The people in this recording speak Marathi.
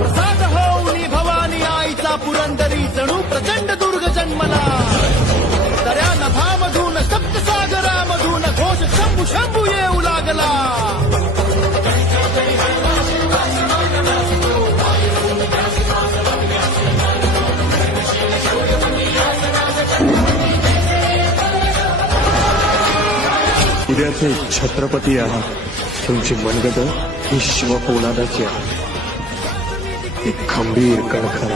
प्रसाद होऊनी भवानी आईचा पुरंदरी जणू प्रचंड दुर्ग जन्मला. दऱ्या नभामधून सप्तसागरामधून घोष शंभू शंभू उद्याचे छत्रपती आहात तुमची मनगत ही शिवपोलादाची आहे. एक खंबीर कणखर